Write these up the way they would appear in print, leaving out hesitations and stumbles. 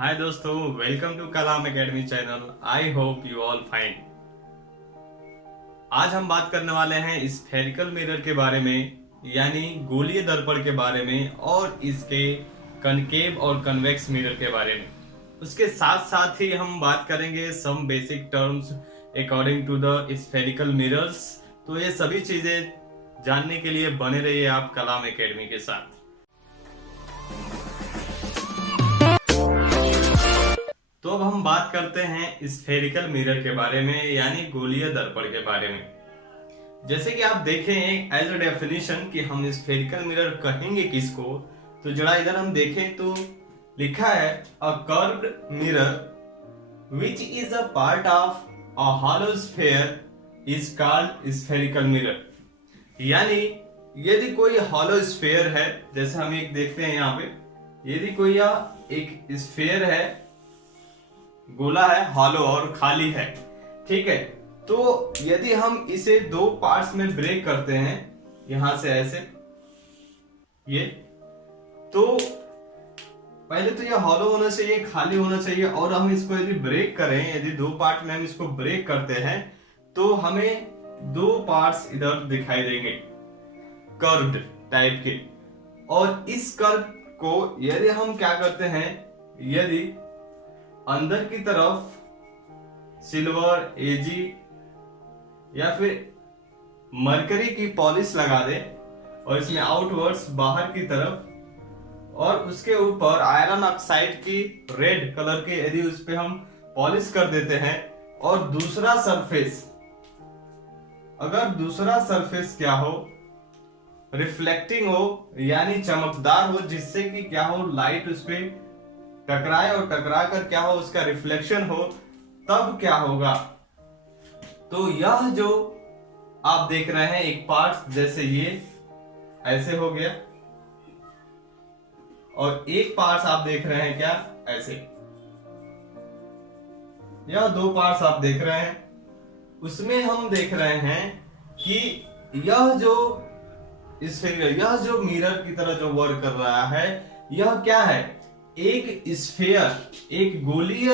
हाय दोस्तों, welcome to Kalam academy channel. I hope you all fine. आज हम बात करने वाले हैं स्फेरिकल मिरर के बारे में, यानी गोलीय दर्पण के बारे में, और इसके कनकेव और कन्वेक्स मिरर के बारे में। उसके साथ साथ ही हम बात करेंगे some basic terms according to the spherical mirrors. तो ये सभी चीजें जानने के लिए बने रहिए आप कलाम एकेडमी के साथ। तो अब हम बात करते हैं स्फेरिकल मिरर के बारे में, यानी गोलीय दर्पण के बारे में। जैसे कि आप देखें एज अ डेफिनेशन कि हम स्फेरिकल मिरर कहेंगे किसको, तो जरा इधर हम देखें तो लिखा है a curved mirror which is a part of a hollow sphere is called spherical mirror. यानी यदि कोई हॉलो स्फीयर है, जैसे हम एक देखते हैं यहाँ पे, यदि कोई यह एक स्फीयर है, गोला है, हॉलो और खाली है, ठीक है, तो यदि हम इसे दो पार्ट्स में ब्रेक करते हैं, यहां से ऐसे ये, तो पहले तो ये हॉलो होना चाहिए, खाली होना चाहिए, और हम इसको यदि ब्रेक करें, यदि दो पार्ट में हम इसको ब्रेक करते हैं तो हमें दो पार्ट्स इधर दिखाई देंगे कर्व्ड टाइप के। और इस कर्व को यदि हम क्या करते हैं, यदि अंदर की तरफ सिल्वर, एजी या फिर मरकरी की पॉलिश लगा दे, और इसमें आउटवर्ड्स बाहर की तरफ, और उसके ऊपर आयरन ऑक्साइड की रेड कलर के यदि उस पे हम पॉलिश कर देते हैं, और दूसरा सरफेस, अगर दूसरा सरफेस क्या हो, रिफ्लेक्टिंग हो, यानी चमकदार हो, जिससे कि क्या हो, लाइट उस पे टकराए और टकरा कर क्या हो, उसका रिफ्लेक्शन हो, तब क्या होगा। तो यह जो आप देख रहे हैं एक पार्ट, जैसे ये ऐसे हो गया, और एक पार्ट आप देख रहे हैं क्या, ऐसे। यह दो पार्ट्स आप देख रहे हैं, उसमें हम देख रहे हैं कि यह जो मिरर की तरह जो वर्क कर रहा है, यह क्या है, एक स्फीयर, एक गोलीय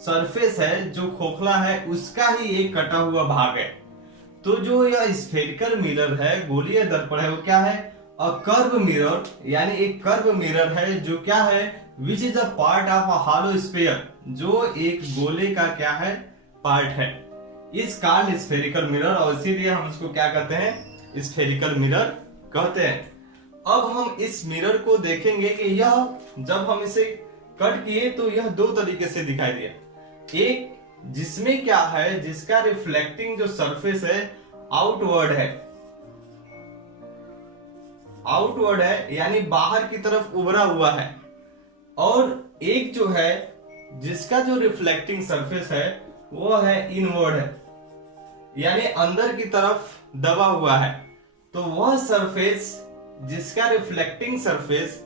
सरफेस है जो खोखला है, उसका ही एक कटा हुआ भाग है। तो जो यह स्फेरिकल मिरर है, गोलीय दर्पण है, वो क्या है, अ कर्व मिरर, यानी एक कर्व मिरर है जो क्या है, which is a part of a hollow sphere, जो एक गोले का क्या है, पार्ट है। इस कॉल्ड स्फेरिकल मिरर, और इसीलिए हम इसको क्या कहते हैं, स्फेरिकल मिरर कहते हैं। अब हम इस मिरर को देखेंगे कि यह, जब हम इसे कट किए तो यह दो तरीके से दिखाई दिया। एक जिसमें क्या है, जिसका रिफ्लेक्टिंग जो सरफेस है आउटवर्ड है, यानी बाहर की तरफ उभरा हुआ है, और एक जो है जिसका जो रिफ्लेक्टिंग सरफेस है वो है इनवर्ड है, यानी अंदर की तरफ दबा हुआ है। तो वह सरफेस जिसका रिफ्लेक्टिंग सरफेस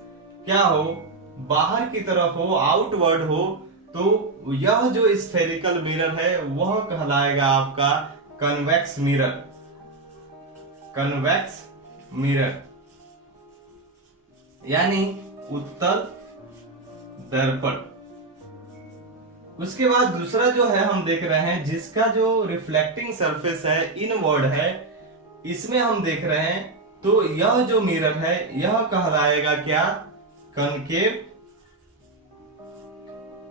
क्या हो, बाहर की तरफ हो, आउटवर्ड हो, तो यह जो स्फेरिकल मिरर है वह कहलाएगा आपका कन्वेक्स मिरर। कन्वेक्स मिरर यानी उत्तल दर्पण। उसके बाद दूसरा जो है हम देख रहे हैं, जिसका जो रिफ्लेक्टिंग सरफेस है इनवर्ड है, इसमें हम देख रहे हैं, तो यह जो मिरर है यह कहलाएगा क्या, कनकेव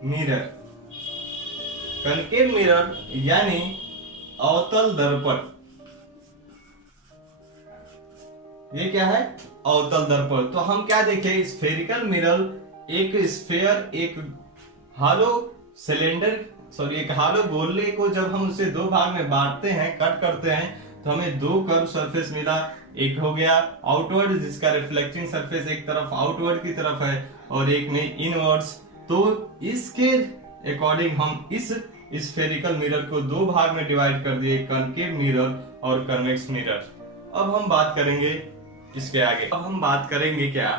मिरर। कनकेव मिरर यानी अवतल दर्पण। ये क्या है, अवतल दर्पण। तो हम क्या देखें, स्फेरिकल मिरर एक स्फीयर, एक हॉलो सिलेंडर, एक हॉलो गोले को जब हम उसे दो भाग में बांटते हैं, कट करते हैं, तो हमें दो कर्व सरफेस मिला। एक हो गया आउटवर्ड, जिसका रिफ्लेक्टिंग सरफेस एक तरफ आउटवर्ड की तरफ है, और एक में इनवर्ड्स। तो इसके अकॉर्डिंग हम इस स्फेरिकल मिरर को दो भाग में डिवाइड कर दिए, कनकेव मिरर और कन्वेक्स मिरर। अब हम बात करेंगे इसके आगे, अब हम बात करेंगे क्या,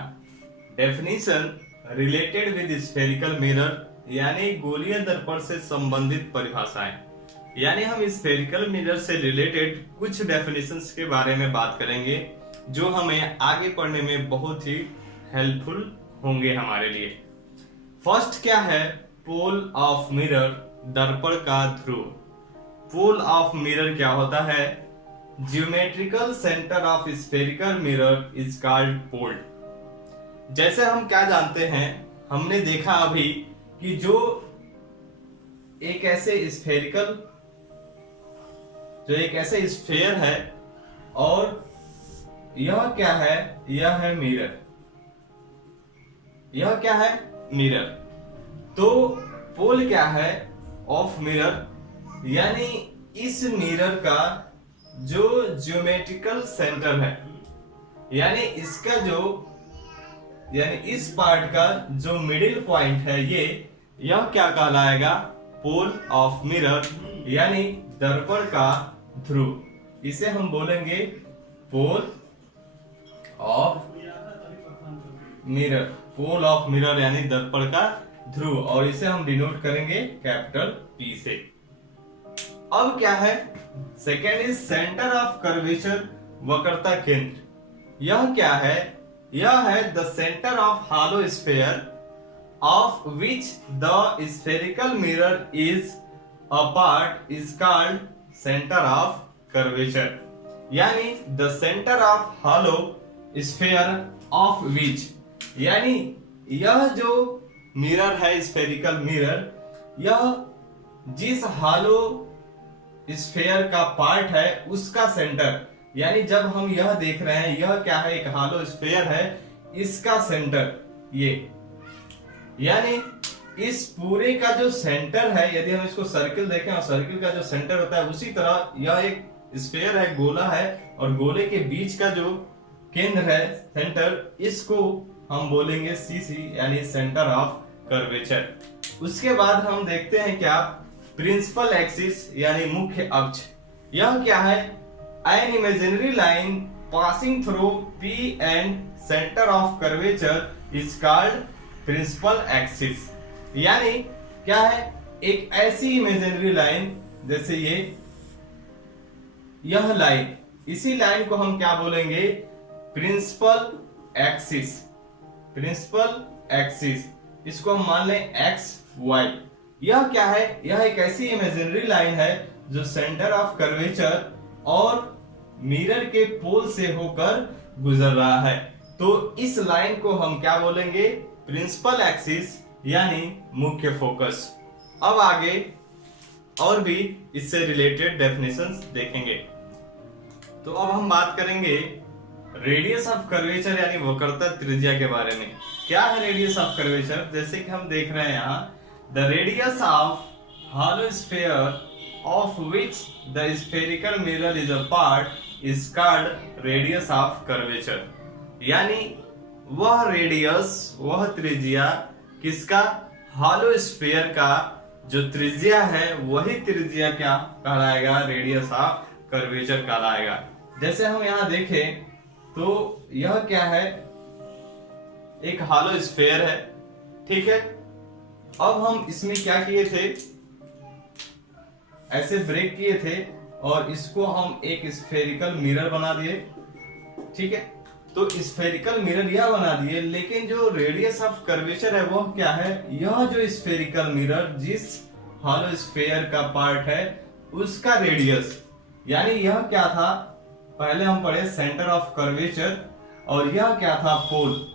definition related with spherical mirror, यानी गोलीय दर्पण से संबंधित परिभाषाएं। यानी हम स्फेरिकल मिरर से रिलेटेड कुछ डेफिनेशंस के बारे में बात करेंगे, जो हमें आगे पढ़ने में बहुत ही हेल्पफुल होंगे हमारे लिए। फर्स्ट क्या है? पोल ऑफ मिरर, दर्पण का ध्रुव। पोल ऑफ मिरर क्या होता है? Geometrical centre of spherical mirror is called pole. जैसे हम क्या जानते हैं, हमने देखा अभी कि जो एक ऐसे स्फेयर है और यह क्या है? यह है मिरर। यह क्या है? मिरर। तो पोल क्या है? ऑफ मिरर, यानी इस मिरर का जो ज्योमेट्रिकल सेंटर है, यानी इसका इस पार्ट का जो मिडिल पॉइंट है, यह क्या कहलाएगा? पोल ऑफ मिरर, यानी दर्पण का ध्रुव। इसे हम बोलेंगे pole of mirror. Pole of mirror यानी दर्पण का ध्रुव, और इसे हम डिनोट करेंगे कैपिटल P से। अब क्या है? Second is centre of curvature, वक्रता केंद्र। यह क्या है? यह है the centre of hollow sphere of which the spherical mirror is a part is called centre of curvature, यानी the centre of hollow sphere of which, यानी यह जो मिरर है स्फेरिकल मिरर, यह जिस हॉलो स्फीयर का पार्ट है उसका सेंटर, यानी जब हम यह देख रहे हैं, यह क्या है? एक हॉलो स्फीयर है, इसका सेंटर ये, यानी इस पूरे का जो सेंटर है, यदि हम इसको सर्किल देखें और सर्किल का जो सेंटर होता है, उसी तरह यह एक स्फीयर है, गोला है, और गोले के बीच का जो केंद्र है, सेंटर, इसको हम बोलेंगे CC, यानी सेंटर ऑफ कर्वेचर। उसके बाद हम देखते हैं क्या? प्रिंसिपल एक्सिस, यानी मुख्य अक्ष। यह क्या है? An imaginary line passing through P and centre of curvature is called principal axis, यानी क्या है? एक ऐसी इमेजिनरी लाइन, जैसे यह लाइन, इसी लाइन को हम क्या बोलेंगे? Principal axis. प्रिंसिपल एक्सिस, इसको हम मान लें XY। यह क्या है? यह एक ऐसी इमेजिनरी लाइन है जो सेंटर ऑफ कर्वेचर और मिरर के पोल से होकर गुजर रहा है। तो इस लाइन को हम क्या बोलेंगे? प्रिंसिपल एक्सिस, यानी मुख्य फोकस। अब आगे और भी इससे रिलेटेड डेफिनेशंस देखेंगे। तो अब हम बात करेंगे रेडियस ऑफ कर्वेचर, यानी वक्रता त्रिज्या के बारे में। क्या है रेडियस ऑफ कर्वेचर? जैसे कि हम देख रहे हैं यहाँ, the radius of hollow sphere of which the spherical mirror is a part is called radius of curvature, यानी वह रेडियस, वह त्रिज्या किसका? हॉलो स्फीयर का जो त्रिज्या है, वही त्रिज्या क्या कहलाएगा? रेडियस ऑफ कर्वेचर कहलाएगा। जैसे हम यहाँ देखें तो यह क्या है? एक हॉलो स्फीयर है, ठीक है। अब हम इसमें क्या किए थे? ऐसे ब्रेक किए थे और इसको हम एक स्फेरिकल मिरर बना दिए, ठीक है। तो स्फेरिकल मिरर यह बना दिए, लेकिन जो रेडियस ऑफ कर्वेचर है वह क्या है? यह जो स्फेरिकल मिरर जिस हॉलो स्फीयर का पार्ट है उसका रेडियस, यानी यह क्या था? पहले हम पढ़े सेंटर ऑफ कर्वेचर, और यह क्या था? पोल।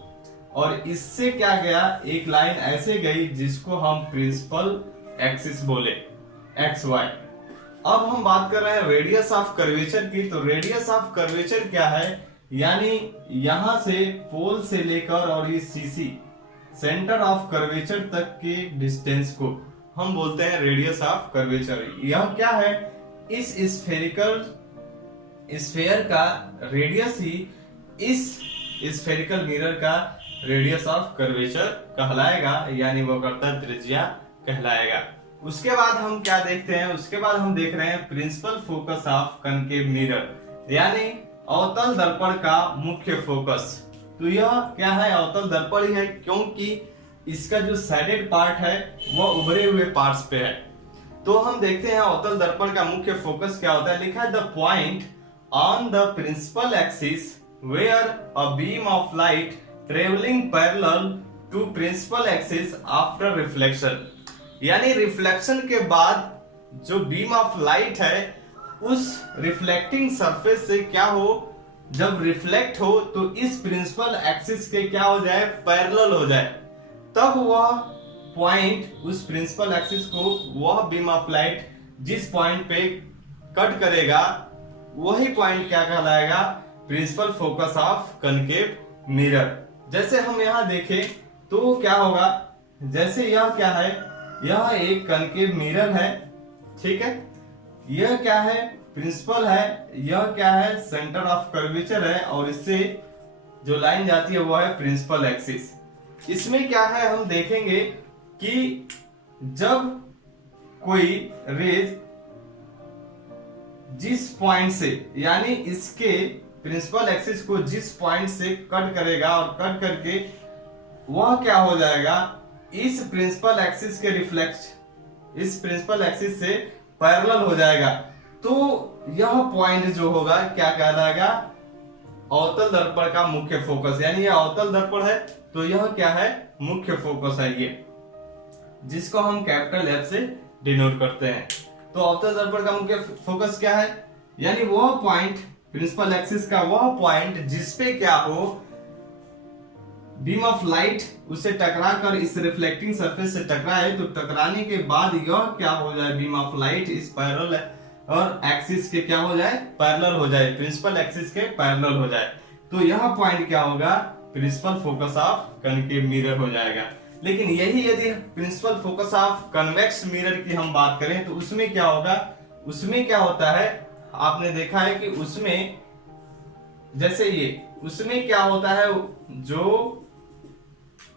और इससे क्या गया? एक लाइन ऐसे गई जिसको हम प्रिंसिपल एक्सिस बोले, XY। अब हम बात कर रहे हैं रेडियस ऑफ कर्वेचर की। तो रेडियस ऑफ कर्वेचर क्या है? यानी यहां से पोल से लेकर और इस CC सेंटर ऑफ कर्वेचर तक के डिस्टेंस को हम बोलते हैं रेडियस ऑफ कर्वेचर। यह क्या है? इस स्फेरिकल स्फीयर का रेडियस ही इस स्फेरिकल मिरर का रेडियस ऑफ कर्वेचर कहलाएगा, यानी वक्रता त्रिज्या कहलाएगा। उसके बाद हम क्या देखते हैं? उसके बाद हम देख रहे हैं principal focus of concave mirror, यानी अवतल दर्पण का मुख्य फोकस। तो यह क्या है? अवतल दर्पण ही है, क्योंकि इसका जो साइडेड पार्ट है वह उभरे हुए पार्ट्स पे है। तो हम देखते हैं अवतल दर्पण का मुख्य फोकस क्या होता है। लिखा है the point on the principal axis where a beam of light traveling parallel to principal axis after reflection, यानी रिफ्लेक्शन के बाद जो बीम ऑफ लाइट है उस रिफ्लेक्टिंग सरफेस से क्या हो, जब रिफ्लेक्ट हो तो इस प्रिंसिपल एक्सिस के क्या हो जाए, पैरेलल हो जाए, तब वह पॉइंट, उस प्रिंसिपल एक्सिस को वह बीम ऑफ लाइट जिस पॉइंट पे कट करेगा वही पॉइंट क्या कहलाएगा, principal focus of concave mirror. जैसे हम यहां देखें तो क्या होगा, जैसे यह क्या है, यह एक कनकेव मिरर है, ठीक है, यह क्या है, प्रिंसिपल है, यह क्या है, सेंटर ऑफ कर्वेचर है, और इससे जो लाइन जाती है वो है प्रिंसिपल एक्सिस। इसमें क्या है, हम देखेंगे कि जब कोई रेज जिस पॉइंट से, यानी इसके प्रिंसिपल एक्सिस को जिस पॉइंट से कट करेगा और कट करके वह क्या हो जाएगा, इस प्रिंसिपल एक्सिस के रिफ्लेक्ट, इस प्रिंसिपल एक्सिस से पैरेलल हो जाएगा, तो यह पॉइंट जो होगा क्या कहलाएगा, अवतल दर्पण का मुख्य फोकस। यानी यह अवतल दर्पण है तो यह क्या है, मुख्य फोकस है, ये जिसको हम कैपिटल F से डिनोट करते हैं। तो अवतल दर्पण का मुख्य फोकस क्या है, यानी वह पॉइंट, प्रिंसिपल एक्सिस का वह पॉइंट जिसपे क्या हो, बीम ऑफ लाइट उससे टकरा कर इस रिफ्लेक्टिंग सरफेस से टकराए, तो टकराने के बाद यह क्या हो जाए, बीम ऑफ लाइट इस पैरेलल और एक्सिस के क्या हो जाए, पैरेलल हो जाए, प्रिंसिपल एक्सिस के पैरेलल हो जाए, तो यह पॉइंट क्या होगा, principal focus of concave mirror हो जाएगा। लेकिन यही यदि principal focus of convex mirror की हम बात करें तो उसमें क्या होगा, उसमें क्या होता है, आपने देखा है कि उसमें जैसे ये, उसमें क्या होता है, जो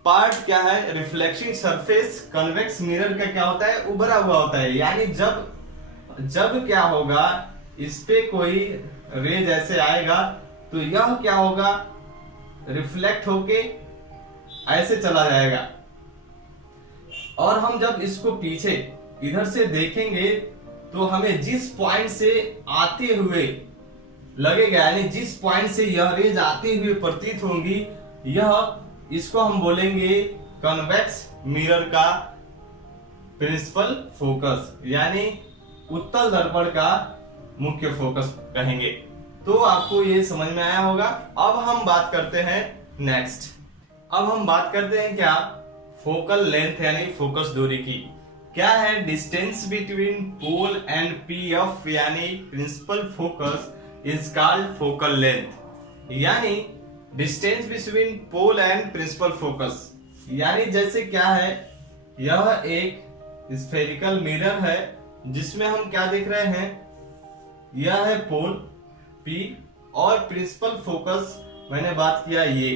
पार्ट क्या है, रिफ्लेक्टिंग सरफेस कन्वेक्स मिरर का क्या होता है, उभरा हुआ होता है। यानी जब क्या होगा, इस पे कोई रेज ऐसे आएगा तो यह क्या होगा, रिफ्लेक्ट होके ऐसे चला जाएगा, और हम जब इसको पीछे इधर से देखेंगे तो हमें जिस पॉइंट से आते हुए लगेगा, यानी जिस पॉइंट से यह रेज आते हुए प्रतीत होंगी, यह, इसको हम बोलेंगे कन्वेक्स मिरर का प्रिंसिपल फोकस, यानी उत्तल दर्पण का मुख्य फोकस कहेंगे। तो आपको ये समझ में आया होगा। अब हम बात करते हैं नेक्स्ट, अब हम बात करते हैं क्या, फोकल लेंथ यानी फोकस दूरी की। क्या है, distance between pole and P of यानी principal focus is called focal length, यानी distance between pole and principal focus. यानी जैसे क्या है, यह एक स्फेरिकल मिरर है जिसमें हम क्या देख रहे हैं, यह है पोल P और प्रिंसिपल फोकस मैंने बात किया ये,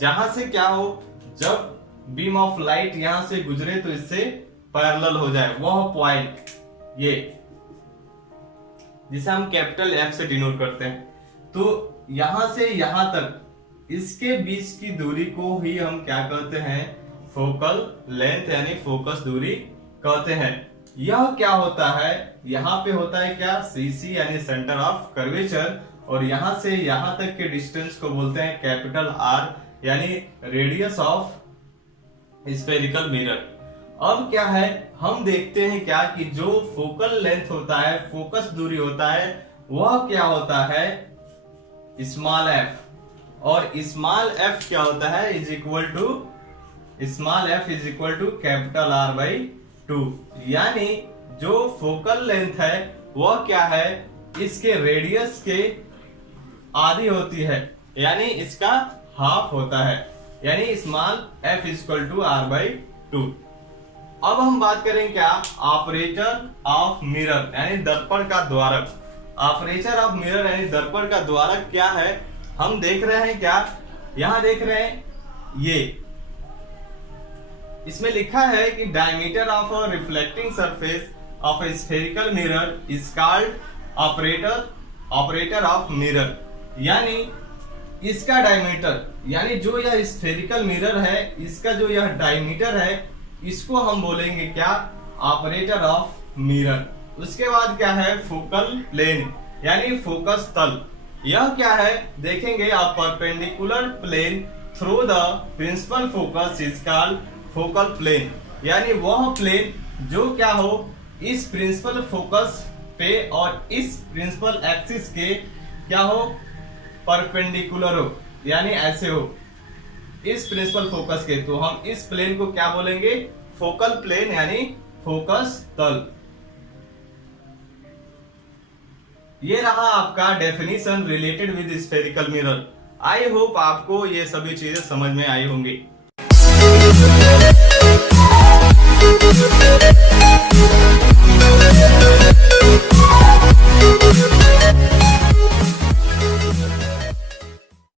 जहां से क्या हो, जब बीम ऑफ लाइट यहां से गुजरे तो इससे पैरेलल हो जाए वह पॉइंट, ये जिसे हम कैपिटल F से डिनोट करते हैं। तो यहां से यहां तक इसके बीच की दूरी को ही हम क्या कहते हैं, फोकल लेंथ यानी फोकस दूरी कहते हैं। यह क्या होता है, यहाँ पे होता है क्या, CC यानी सेंटर ऑफ कर्वेचर, और यहां से यहां तक के डिस्टेंस को बोलते हैं कैपिटल R यानी रेडियस ऑफ स्फेरिकल मिरर। अब क्या है, हम देखते हैं क्या कि जो फोकल लेंथ होता है, फोकस दूरी होता है, वह क्या होता है, स्मॉल f, और स्मॉल f क्या होता है, is equal to, small f is equal to capital R by 2। यानी जो फोकल लेंथ है वह क्या है, इसके रेडियस के आधी होती है, यानी इसका हाफ होता है, यानी small f is equal to R by 2। अब हम बात करें क्या, ऑपरेटर ऑफ मिरर यानी दर्पण का द्वारक। ऑपरेटर ऑफ मिरर यानी दर्पण का द्वारक क्या है, हम देख रहे हैं क्या, यहां देख रहे हैं ये, इसमें लिखा है कि diameter of a reflecting surface of A spherical mirror is called operator of mirror. यानी इसका डायमीटर, यानी जो यह स्फेरिकल मिरर है इसका जो यह डायमीटर है इसको हम बोलेंगे क्या, ऑपरेटर ऑफ मिरर। उसके बाद क्या है, फोकल प्लेन यानी फोकस तल। यह क्या है, देखेंगे आप, perpendicular plane through the principal focus is called focal plane, यानी वह प्लेन जो क्या हो इस प्रिंसिपल फोकस पे और इस प्रिंसिपल एक्सिस के क्या हो परपेंडिकुलर हो, यानी ऐसे हो इस प्रिंसिपल फोकस के, तो हम इस प्लेन को क्या बोलेंगे फोकल प्लेन यानी फोकस तल। ये रहा आपका definition related with spherical mirror. I hope आपको ये सभी चीजें समझ में आई होंगी।